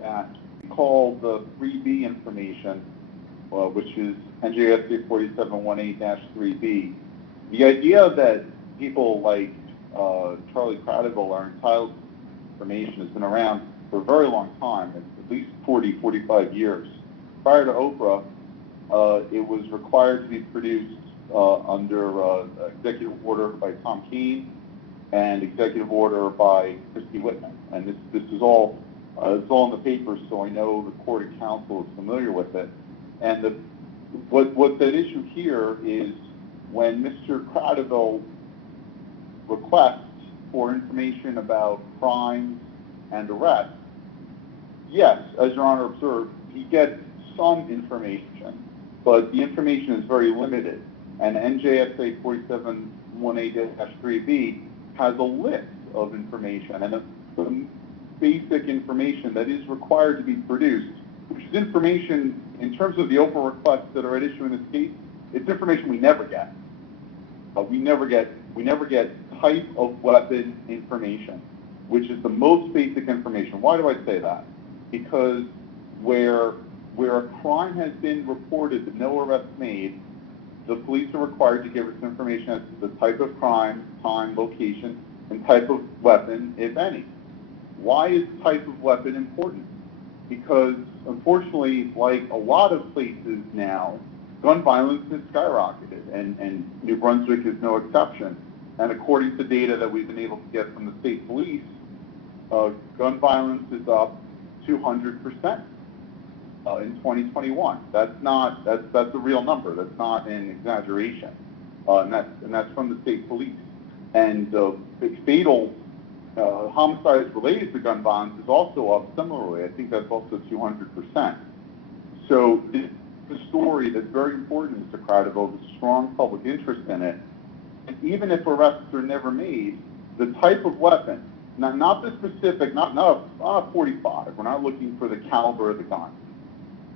that we call the 3B information, which is NJSA 4718-3B. The idea that people like Charlie Cradiville are entitled to information has been around for a very long time, at least 40, 45 years. Prior to Oprah, it was required to be produced under executive order by Tom Keene and executive order by Christy Whitman. And this is all it's all in the papers, so I know the Court of Counsel is familiar with it. And what's at issue here is when Mr. Cradiville requests for information about crimes and arrests, yes, as Your Honor observed, he gets some information, but the information is very limited. And NJSA 4718-3B has a list of information, and the basic information that is required to be produced, which is information in terms of the Oprah requests that are at issue in this case. It's information we never get. We never get type of weapon information, which is the most basic information. Why do I say that? Because where a crime has been reported but no arrest made, the police are required to give us information as to the type of crime, time, location, and type of weapon, if any. Why is type of weapon important? Because unfortunately, like a lot of places now, gun violence has skyrocketed, and New Brunswick is no exception. And according to data that we've been able to get from the state police, gun violence is up 200% in 2021. That's a real number. That's not an exaggeration, and that's from the state police. And fatal homicides related to gun violence is also up similarly. I think that's also 200%. So this is a story that's very important, Mr. Cradiville. There's strong public interest in it. And even if arrests are never made, the type of weapon, not the specific, not a 45. We're not looking for the caliber of the gun,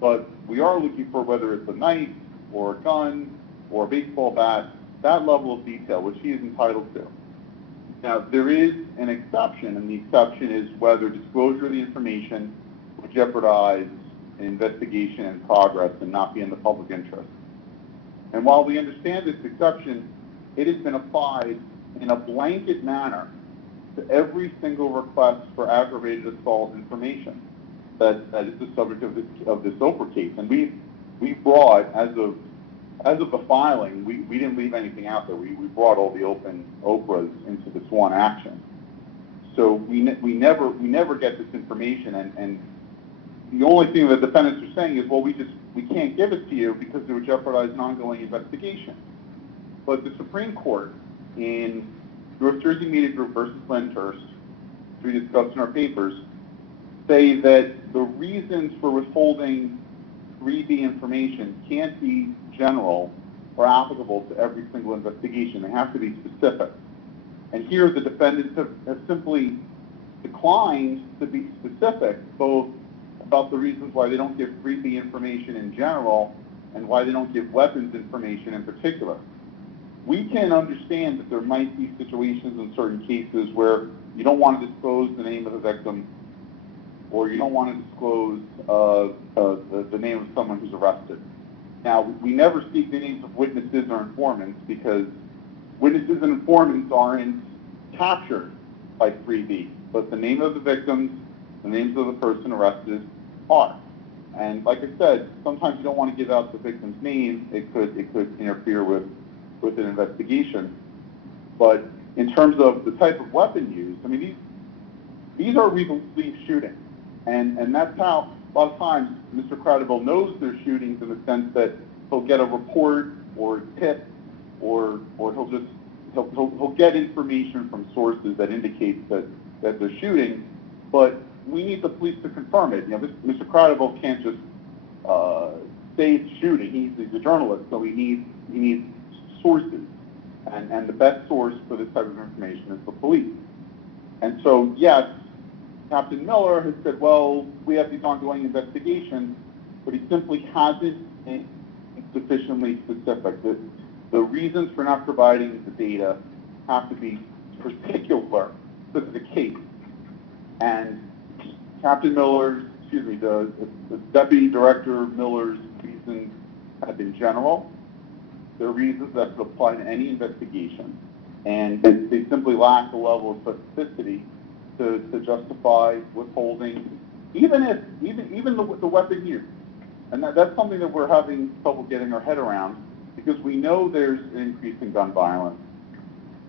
but we are looking for whether it's a knife or a gun or a baseball bat, that level of detail, which he is entitled to. Now, there is an exception, and the exception is whether disclosure of the information would jeopardize an investigation in progress and not be in the public interest. And while we understand this exception, it has been applied in a blanket manner to every single request for aggravated assault information that is the subject of this Oprah case. And we brought, as of the filing, we didn't leave anything out there. We brought all the open Oprahs into this one action. So we never get this information, and the only thing the defendants are saying is, well, we can't give it to you because it would jeopardize an ongoing investigation. But the Supreme Court in North Jersey Media Group versus Lyndhurst, which we discussed in our papers, say that the reasons for withholding 3B information can't be general or applicable to every single investigation. They have to be specific. And here the defendants have simply declined to be specific, both about the reasons why they don't give 3B information in general and why they don't give weapons information in particular. We can understand that there might be situations in certain cases where you don't want to disclose the name of the victim, or you don't want to disclose the name of someone who's arrested. Now, we never speak the names of witnesses or informants because witnesses and informants aren't captured by 3B, but the name of the victims, the names of the person arrested are. And like I said, sometimes you don't want to give out the victim's name. It could interfere with an investigation. But in terms of the type of weapon used, I mean, these are, we believe, shootings. And that's how, a lot of times, Mr. Cradiville knows they're shootings in the sense that he'll get a report or a tip, or he'll get information from sources that indicates that they're shooting, but we need the police to confirm it. You know, Mr. Cradiville can't just say it's shooting. He's a journalist, so he needs sources, and the best source for this type of information is the police. And so, yes, Captain Miller has said, well, we have these ongoing investigations, but he simply hasn't been sufficiently specific. The reasons for not providing the data have to be particular to the case. And Captain Miller's, excuse me, the Deputy Director Miller's reasons have been general. They're reasons that could apply to any investigation, and they simply lack the level of specificity to justify withholding, even the weapon use. And that's something that we're having trouble getting our head around, because we know there's an increase in gun violence.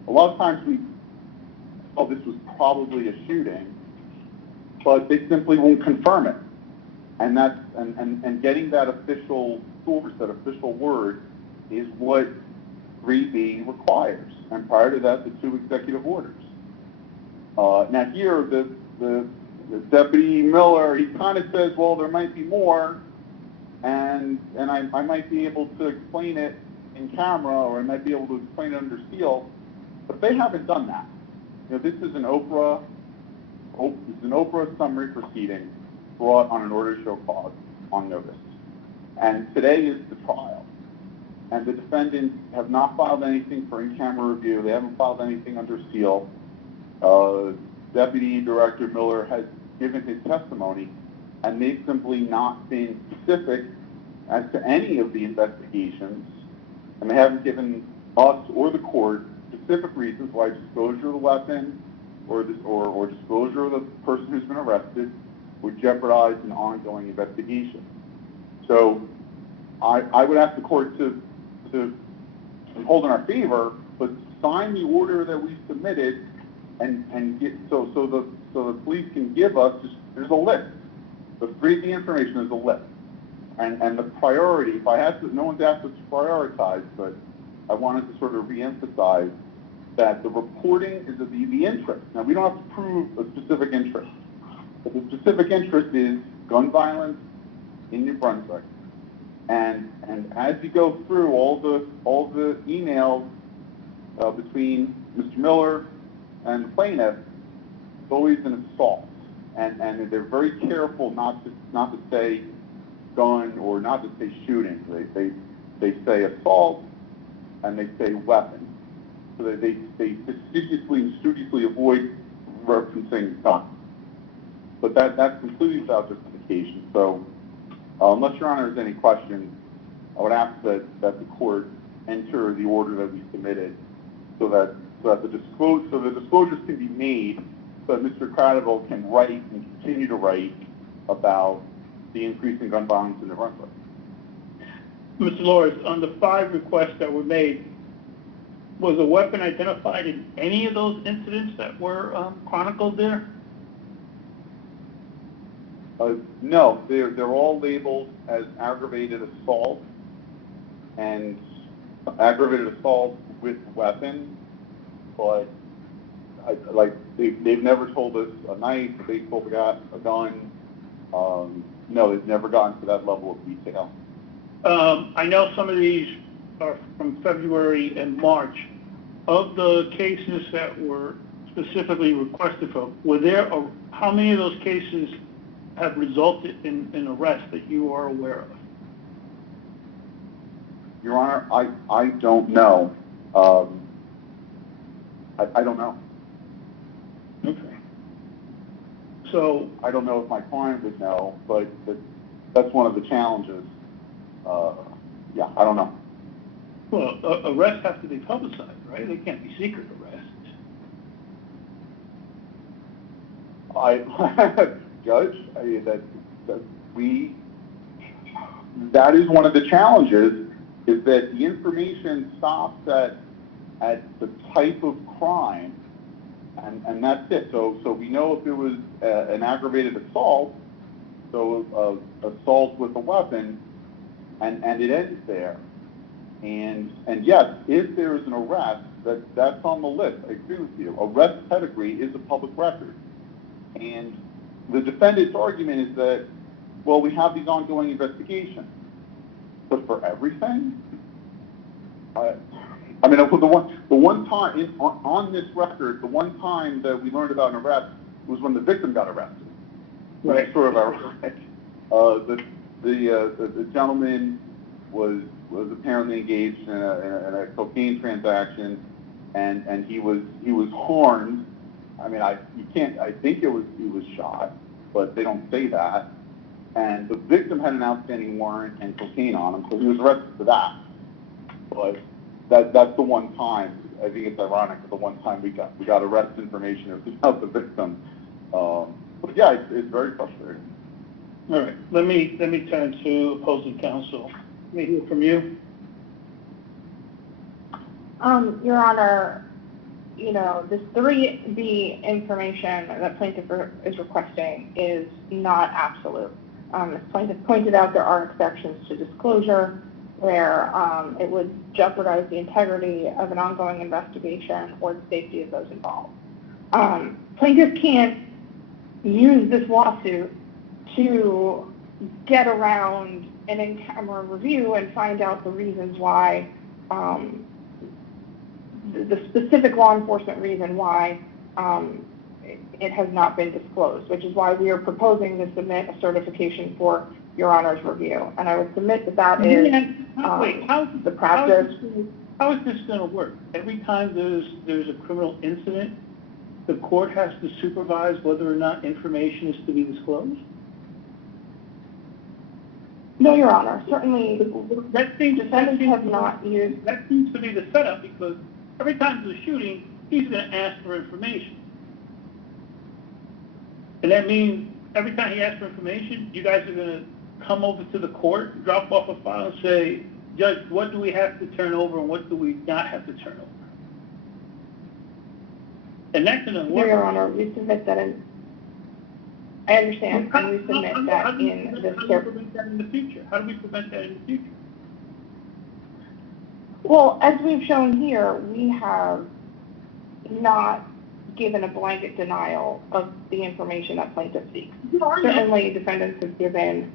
A lot of times we thought this was probably a shooting, but they simply won't confirm it. And that's and getting that official source, that official word, is what 3B requires. And prior to that, the 2 executive orders. Now here, the Deputy Miller, he kind of says, well, there might be more, and I might be able to explain it in camera, or I might be able to explain it under seal, but they haven't done that. You know, this is an Oprah summary proceeding brought on an order to show cause on notice. And today is the trial. And the defendants have not filed anything for in-camera review. They haven't filed anything under seal. Deputy Director Miller has given his testimony, and they've simply not been specific as to any of the investigations, and they haven't given us or the court specific reasons why disclosure of the weapon or disclosure of the person who's been arrested would jeopardize an ongoing investigation. So I would ask the court to hold in our favor, but sign the order that we submitted, and get so the police can give us, there's a list. The 3D information is a list. And the priority, if I had to, no one's asked us to prioritize, but I wanted to sort of reemphasize that the reporting is the interest. Now, we don't have to prove a specific interest, but the specific interest is gun violence in New Brunswick. And as you go through all the emails between Mr. Miller and the plaintiff, it's always an assault, and they're very careful not to say gun or not to say shooting. They say assault and they say weapon. So they facetiously and studiously avoid referencing gun. But that's completely without justification. So unless Your Honor has any questions, I would ask that the court enter the order that we submitted so that the disclosures can be made, so that Mr. Cradaville can write and continue to write about the increase in gun violence in New Brunswick. Mr. Loris, on the 5 requests that were made, was a weapon identified in any of those incidents that were chronicled there? No, they're all labeled as aggravated assault and aggravated assault with weapon, but they've never told us a knife, a baseball bat, a gun. No, they've never gotten to that level of detail. I know some of these are from February and March. Of the cases that were specifically requested for, how many of those cases have resulted in arrest that you are aware of? Your Honor, I don't know. I don't know. Okay. So I don't know if my client would know, but that's one of the challenges. Yeah, I don't know. Well, arrests have to be publicized, right? They can't be secret arrests. Judge, that is one of the challenges, is that the information stops at the type of crime, and that's it. So we know if it was an aggravated assault, so assault with a weapon, and it ends there. And yes, if there is an arrest, that's on the list. I agree with you. Arrest pedigree is a public record. And the defendant's argument is that, well, we have these ongoing investigations. But for everything? I mean, the one time on this record, the one time that we learned about an arrest was when the victim got arrested. Right. Sort of ironic. The gentleman was apparently engaged in a cocaine transaction, and he was harmed. I mean, I think he was shot, but they don't say that. And the victim had an outstanding warrant and cocaine on him, so he was arrested for that. But that's the one time, I think it's ironic, the one time we got arrest information about the victim. But yeah, it's very frustrating. All right, let me turn to opposing counsel. Let me hear from you. Your Honor, this 3B information that plaintiff is requesting is not absolute. As plaintiff pointed out, there are exceptions to disclosure where it would jeopardize the integrity of an ongoing investigation or the safety of those involved. Plaintiff can't use this lawsuit to get around an in-camera review and find out the reasons why, the specific law enforcement reason why it has not been disclosed, which is why we are proposing to submit a certification for Your Honor's review. And I would submit that is the practice. How is this going to work? Every time there's a criminal incident, the court has to supervise whether or not information is to be disclosed? No, Your Honor. Certainly, defendants have not used. That seems to be the setup, because every time there's a shooting, he's going to ask for information. And that means every time he asks for information, you guys are going to come over to the court, drop off a file and say, Judge, what do we have to turn over and what do we not have to turn over? And that can work. No, Your Honor, we submit that in. I understand, and we submit that in the. How do we prevent that in the future? How do we prevent that in the future? Well, as we've shown here, we have not given a blanket denial of the information that plaintiff seeks. Certainly, defendants have given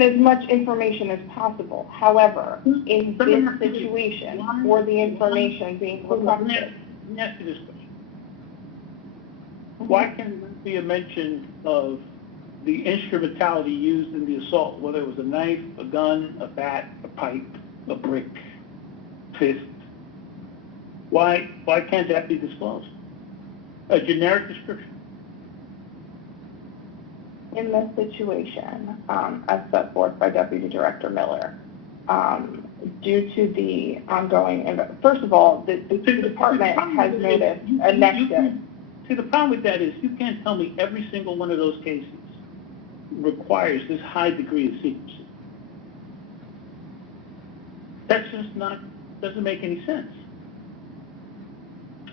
as much information as possible. However, in this situation, for the information being requested. Let me ask you this question. Why can there be a mention of the instrumentality used in the assault, whether it was a knife, a gun, a bat, a pipe, a brick, fist? Why can't that be disclosed? A generic description. In this situation, as set forth by Deputy Director Miller, due to the ongoing, first of all, the department has noticed a nexus. See, the problem with that is you can't tell me every single one of those cases requires this high degree of secrecy. That's just doesn't make any sense.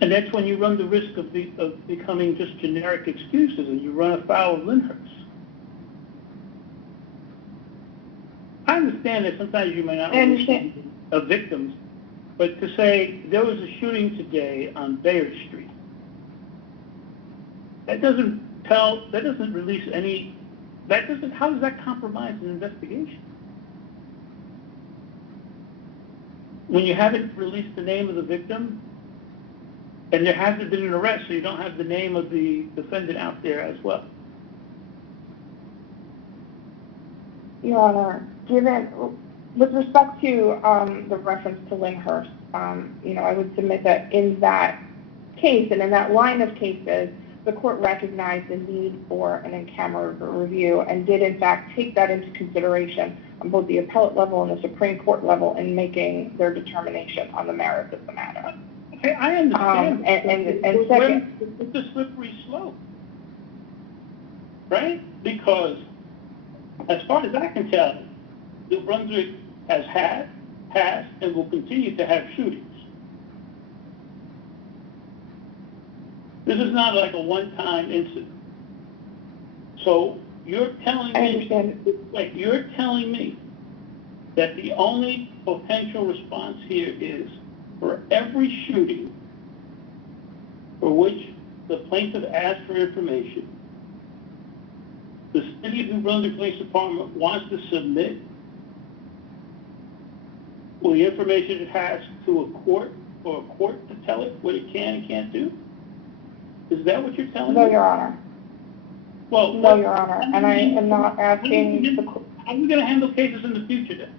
And that's when you run the risk of becoming just generic excuses and you run afoul of Lyndhurst. I understand that sometimes you may not understand of victims, but to say there was a shooting today on Bayard Street, that doesn't release any, how does that compromise an investigation? When you haven't released the name of the victim, and there hasn't been an arrest, so you don't have the name of the defendant out there as well. Your Honor, with respect to the reference to Lyndhurst, I would submit that in that case and in that line of cases, the court recognized the need for an in-camera review and did in fact take that into consideration on both the appellate level and the Supreme Court level in making their determination on the merits of the matter. Okay, I understand. And second, it's a slippery slope, right? Because as far as I can tell, New Brunswick has, and will continue to have shootings. This is not like a one-time incident. So you're telling me that the only potential response here is for every shooting for which the plaintiff asked for information, the City of New Brunswick Police Department wants to submit the information it has to a court, for a court to tell it what it can and can't do? Is that what you're telling me? No, Your Honor. Well, no, Your Honor, and I am not asking the court. How are we going to handle cases in the future then?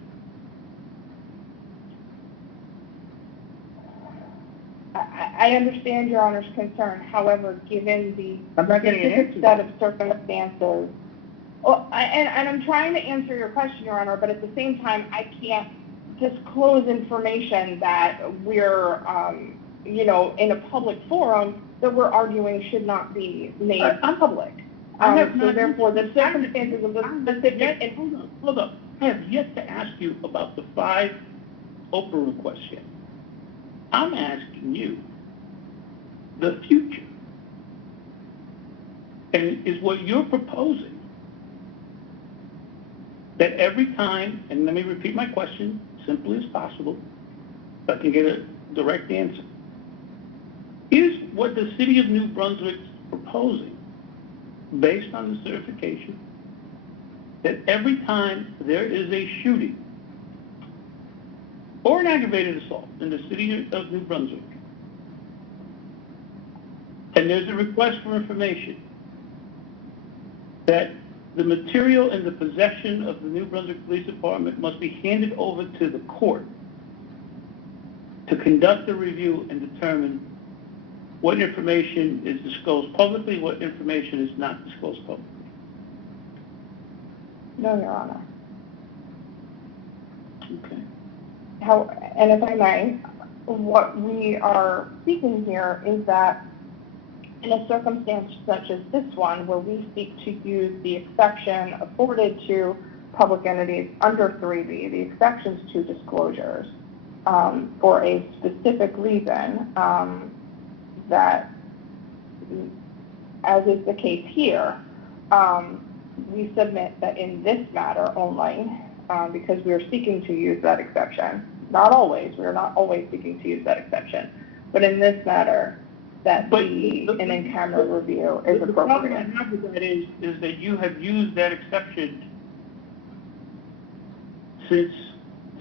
I understand Your Honor's concern. However, given the I'm not getting an specific answer. set of circumstances, well, and I'm trying to answer your question, Your Honor, but at the same time, I can't disclose information that we're, you know, in a public forum that we're arguing should not be made public. So therefore, the circumstances of the specific... Hold up. I have yet to ask you about the 5 Oprah requests yet. I'm asking you the future. And is what you're proposing that every time, and let me repeat my question simply as possible, so I can get a direct answer. Is what the City of New Brunswick is proposing, based on the certification, that every time there is a shooting or an aggravated assault in the City of New Brunswick, and there's a request for information, that the material in the possession of the New Brunswick Police Department must be handed over to the court to conduct a review and determine what information is disclosed publicly, what information is not disclosed publicly? No, Your Honor. Okay. And if I may, what we are seeking here is that in a circumstance such as this one, where we seek to use the exception afforded to public entities under 3B, the exceptions to disclosures, for a specific reason, that, as is the case here, we submit that in this matter only, because we are seeking to use that exception, not always, we are not always seeking to use that exception, but in this matter, that an in-camera review is appropriate. The problem I have with that is that you have used that exception since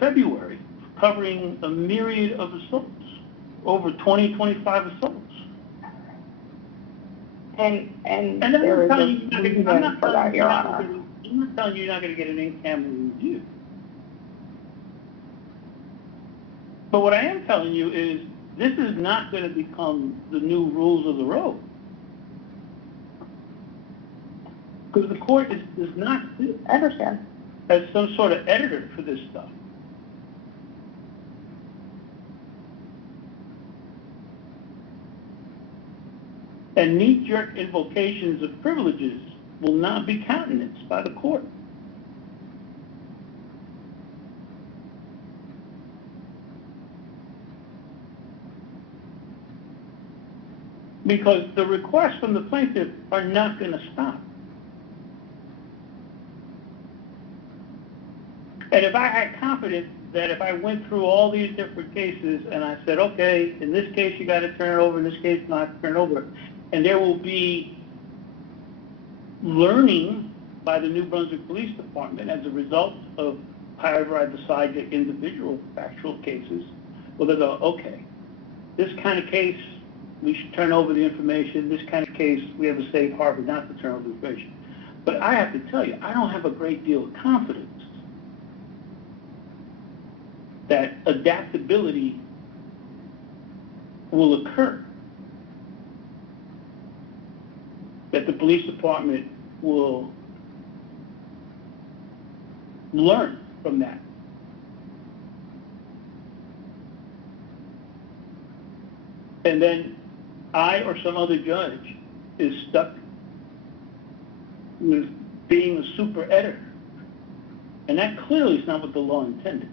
February, covering a myriad of assaults, over 20, 25 assaults. And there is a reason for that, Your Honor. I'm not telling you you're not going to get an in-camera review. But what I am telling you is this is not going to become the new rules of the road. Because the court does not sit I understand. as some sort of editor for this stuff. And knee-jerk invocations of privileges will not be countenanced by the court. Because the requests from the plaintiff are not going to stop. And if I had confidence that if I went through all these different cases and I said, okay, in this case you got to turn it over, in this case you not turn it over, and there will be learning by the New Brunswick Police Department as a result of however I decide the individual factual cases, well, they'll go, okay, this kind of case, we should turn over the information. This kind of case, we have a safe harbor not to turn over the information. But I have to tell you, I don't have a great deal of confidence that adaptability will occur. That the police department will learn from that. And then I or some other judge is stuck with being a super editor. And that clearly is not what the law intended.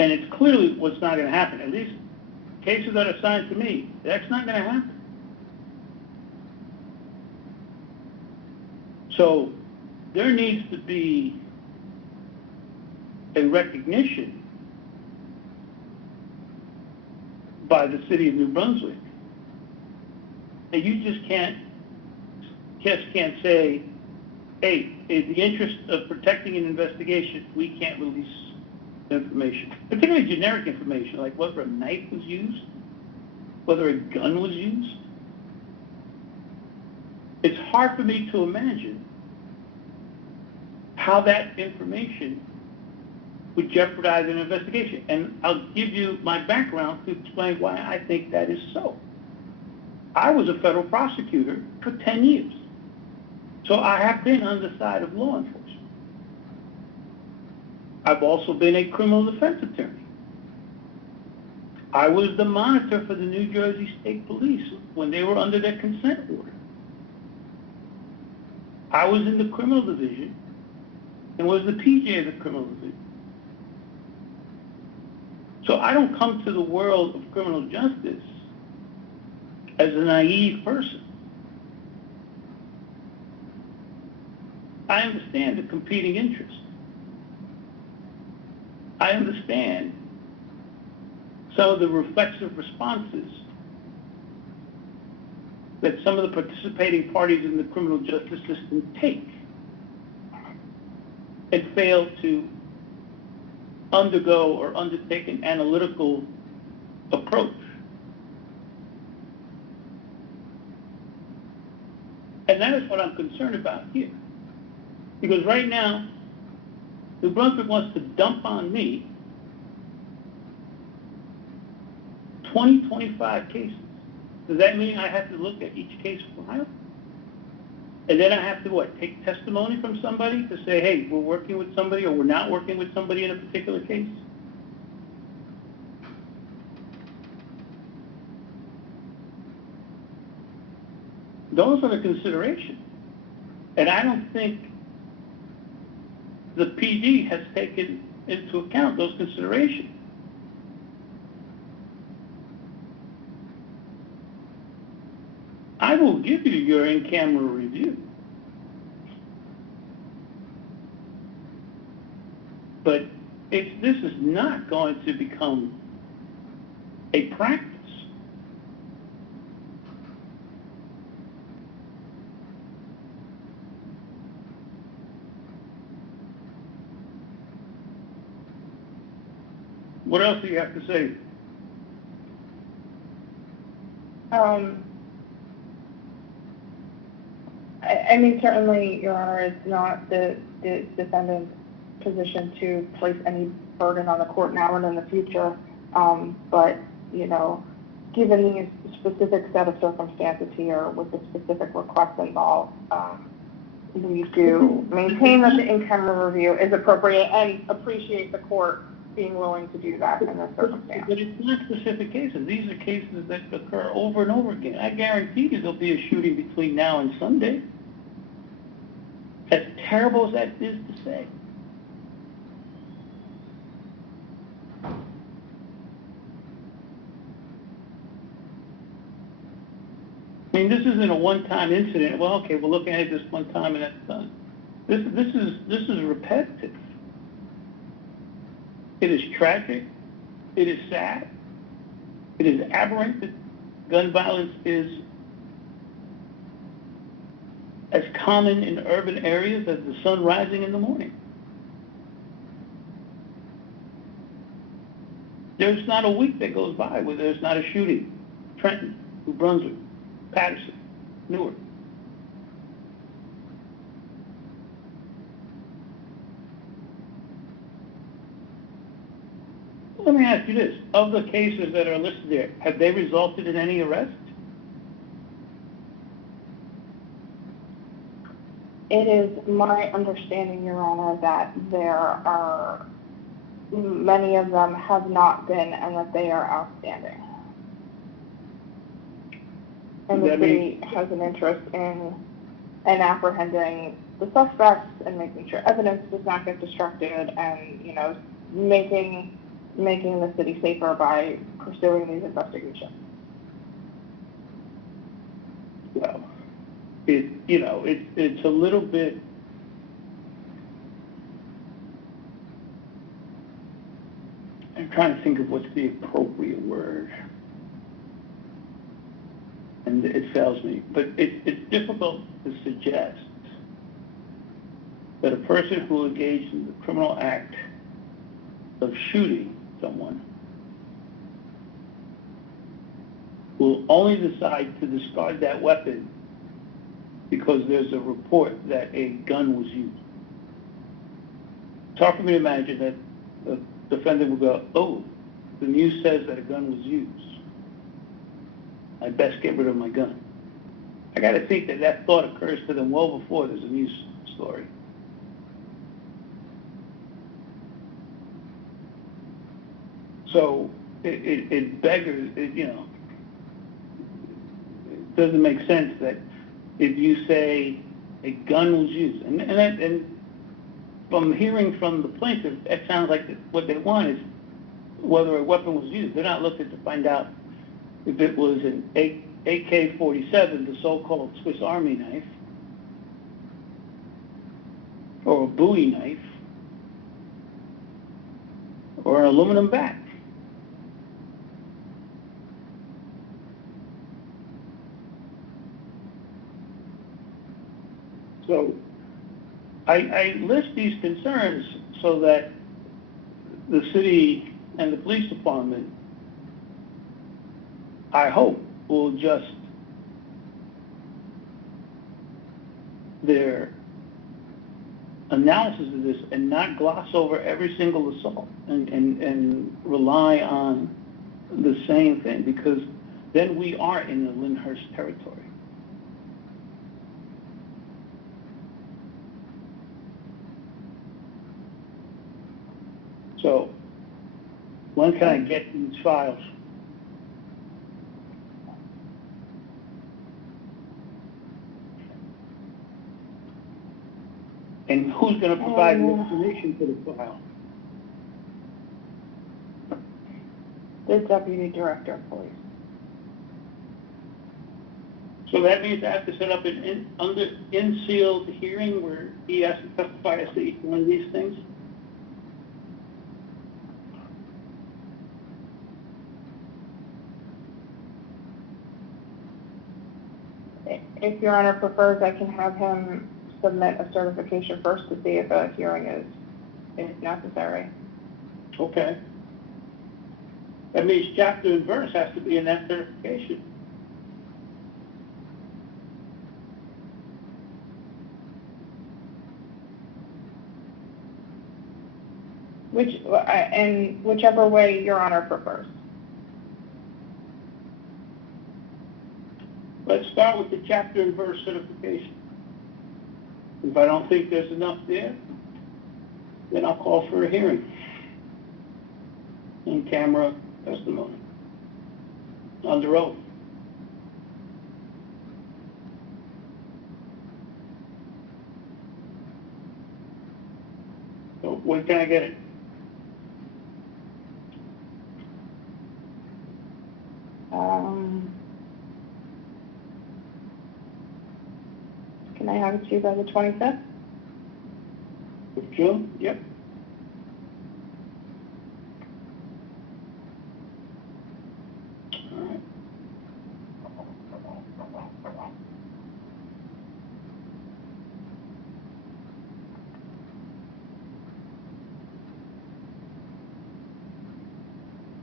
And it's clearly what's not going to happen. At least cases that are assigned to me, that's not going to happen. So there needs to be a recognition by the City of New Brunswick that you just can't say, hey, in the interest of protecting an investigation, we can't release information, particularly generic information, like whether a knife was used, whether a gun was used. It's hard for me to imagine how that information would jeopardize an investigation. And I'll give you my background to explain why I think that is so. I was a federal prosecutor for 10 years. So I have been on the side of law enforcement. I've also been a criminal defense attorney. I was the monitor for the New Jersey State Police when they were under their consent order. I was in the criminal division and was the PJ of the criminal division. So I don't come to the world of criminal justice as a naive person. I understand the competing interests. I understand some of the reflexive responses that some of the participating parties in the criminal justice system take and fail to undergo or undertake an analytical approach. And that is what I'm concerned about here. Because right now, New Brunswick wants to dump on me 20, 25 cases. Does that mean I have to look at each case file? And then I have to, what, take testimony from somebody to say, hey, we're working with somebody or we're not working with somebody in a particular case? Those are the considerations. And I don't think the PD has taken into account those considerations. I will give you your in-camera review. But this is not going to become a practice. What else do you have to say? I mean, certainly, Your Honor, it's not the defendant's position to place any burden on the court now and in the future. But, you know, given the specific set of circumstances here with the specific requests involved, we do maintain that the in-camera review is appropriate and appreciate the court being willing to do that in this circumstance. But it's not specific cases. These are cases that occur over and over again. I guarantee you there'll be a shooting between now and Sunday. As terrible as that is to say. I mean, this isn't a one-time incident. Well, okay, we're looking at it this one time and that's done. This is repetitive. It is tragic. It is sad. It is aberrant that gun violence is as common in urban areas as the sun rising in the morning. There's not a week that goes by where there's not a shooting. Trenton, New Brunswick, Patterson, Newark. Let me ask you this. Of the cases that are listed there, have they resulted in any arrests? It is my understanding, Your Honor, that there are many of them have not been and that they are outstanding. And the city has an interest in apprehending the suspects and making sure evidence does not get destructed and, you know, making the city safer by pursuing these investigations. Well, it's a little bit. I'm trying to think of what's the appropriate word, and it fails me. But it's difficult to suggest that a person who engaged in the criminal act of shooting someone will only decide to discard that weapon because there's a report that a gun was used. It's hard for me to imagine that the defendant will go, oh, the news says that a gun was used. I best get rid of my gun. I got to think that that thought occurs to them well before there's a news story. So it beggars, it doesn't make sense that if you say a gun was used, and from hearing from the plaintiff, that sounds like what they want is whether a weapon was used. They're not looking to find out if it was an AK-47, the so-called Swiss Army knife, or a Bowie knife, or an aluminum bat. So I list these concerns so that the city and the police department, I hope, will adjust their analysis of this and not gloss over every single assault and rely on the same thing, because then we are in the Lyndhurst territory. So, when can I get these files? And who's going to provide the information for the file? The Deputy Director of Police. So that means I have to set up an in-sealed hearing where he has to testify as to each one of these things? If Your Honor prefers, I can have him submit a certification first to see if a hearing is necessary. Okay. That means chapter and verse has to be in that certification. And whichever way Your Honor prefers. Let's start with the chapter and verse certification. If I don't think there's enough there, then I'll call for a hearing. In-camera testimony. Under oath. So when can I get it? Can I have it to you by the 25th? Of June? Yep. All right.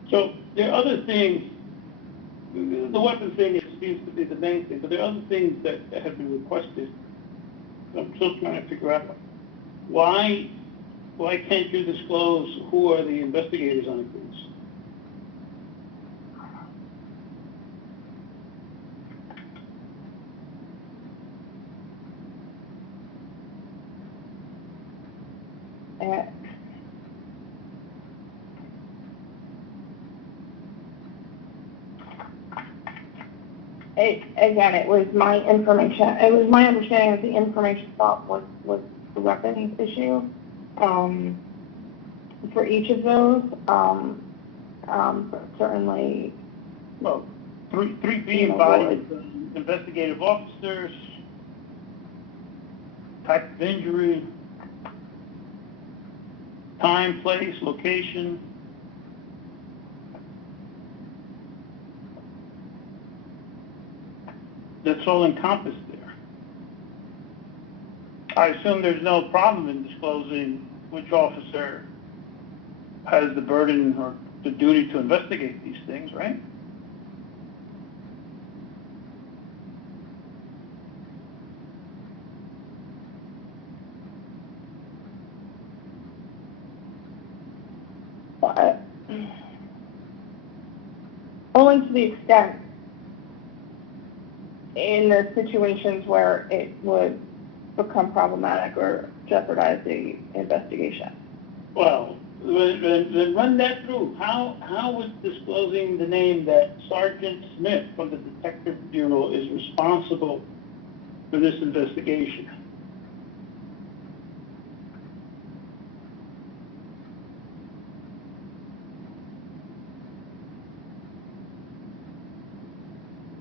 So there are other things. The weapon thing seems to be the main thing, but there are other things that have been requested. I'm still trying to figure out why can't you disclose who are the investigators on the case? Again, it was my information. It was my understanding that the information sought was the weapons issue for each of those. But certainly, Well, 3B embodies investigative officers, type of injury, time, place, location. That's all encompassed there. I assume there's no problem in disclosing which officer has the burden or the duty to investigate these things, right? But only to the extent in the situations where it would become problematic or jeopardize the investigation. Well, then run that through. How was disclosing the name that Sergeant Smith from the Detective Bureau is responsible for this investigation?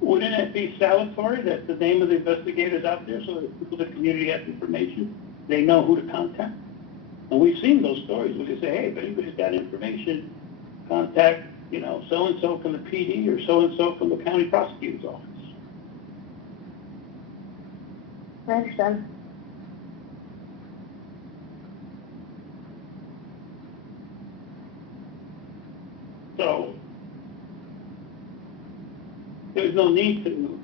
Wouldn't it be salutary that the name of the investigator is out there so that people in the community have information? They know who to contact? And we've seen those stories where they say, hey, if anybody's got information, contact, so-and-so from the PD or so-and-so from the county prosecutor's office. I understand. So there's no need to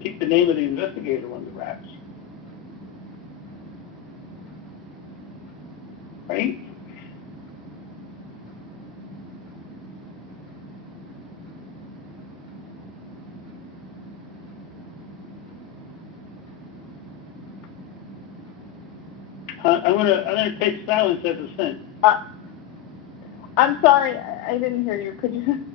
keep the name of the investigator under wraps. Right? I'm gonna take silence as assent. I'm sorry, I didn't hear you. Could you?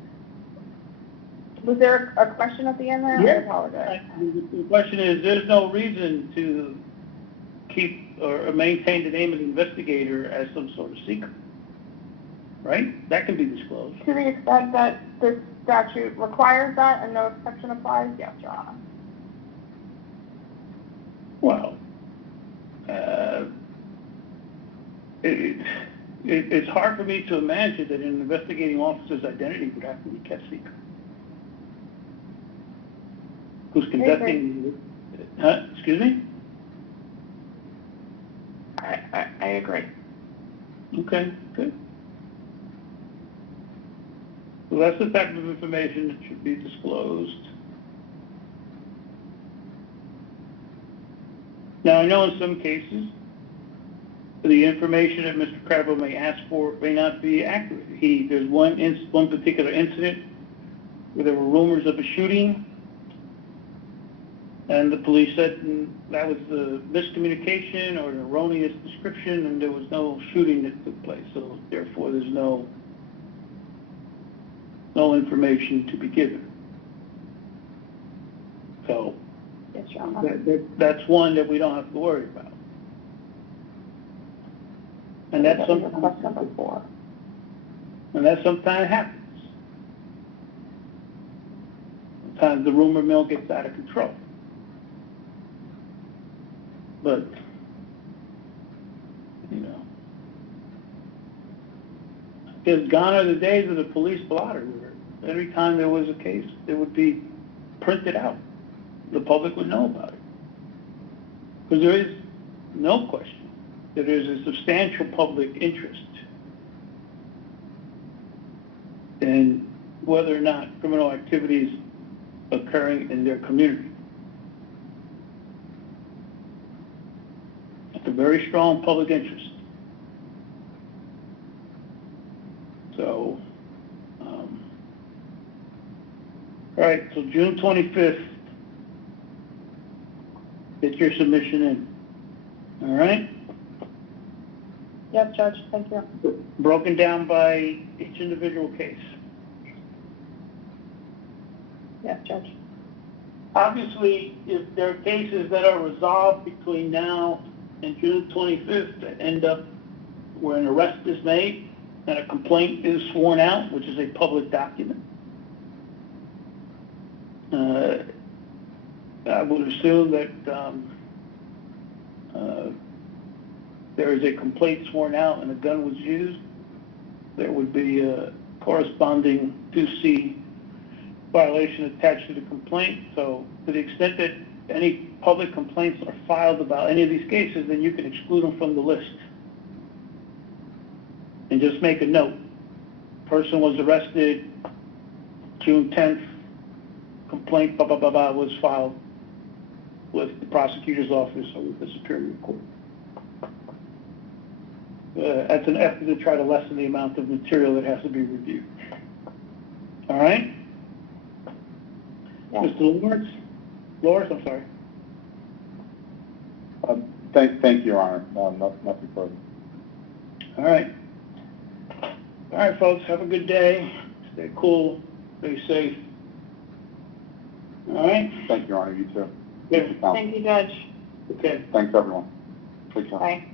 Was there a question at the end there? Yeah. I apologize. The question is, there's no reason to keep or maintain the name of the investigator as some sort of secret, right? That can be disclosed. To the extent that the statute requires that and no exception applies, yes, Your Honor. Well, it's hard for me to imagine that an investigating officer's identity would have to be kept secret. Who's conducting? Excuse me? I agree. Okay, good. So that's the type of information that should be disclosed. Now, I know in some cases, the information that Mr. Crabbe may ask for may not be accurate. There's one particular incident where there were rumors of a shooting, and the police said that was a miscommunication or an erroneous description, and there was no shooting that took place. So therefore, there's no information to be given. So Yes, Your Honor. that's one that we don't have to worry about. And that's request number 4. And that sometimes happens. Sometimes the rumor mill gets out of control. But, because gone are the days of the police blotter, where every time there was a case, it would be printed out. The public would know about it. Because there is no question that there's a substantial public interest in whether or not criminal activities occurring in their community. It's a very strong public interest. So, all right, so June 25th, get your submission in. All right? Yes, Judge, thank you. Broken down by each individual case. Yes, Judge. Obviously, if there are cases that are resolved between now and June 25th that end up where an arrest is made and a complaint is sworn out, which is a public document, I would assume that there is a complaint sworn out and a gun was used, there would be a corresponding 2C violation attached to the complaint. So to the extent that any public complaints are filed about any of these cases, then you can exclude them from the list. And just make a note. Person was arrested June 10th, complaint, was filed with the prosecutor's office or with the Superior Court. That's an effort to try to lessen the amount of material that has to be reviewed. All right? Yeah. Mr. Lawrence, I'm sorry. Thank you, Your Honor. Nothing further. All right. All right, folks, have a good day. Stay cool, stay safe. All right? Thank you, Your Honor. You too. Yeah. Thank you, Counsel. Thank you, Judge. Okay. Thanks, everyone. Take care. Bye.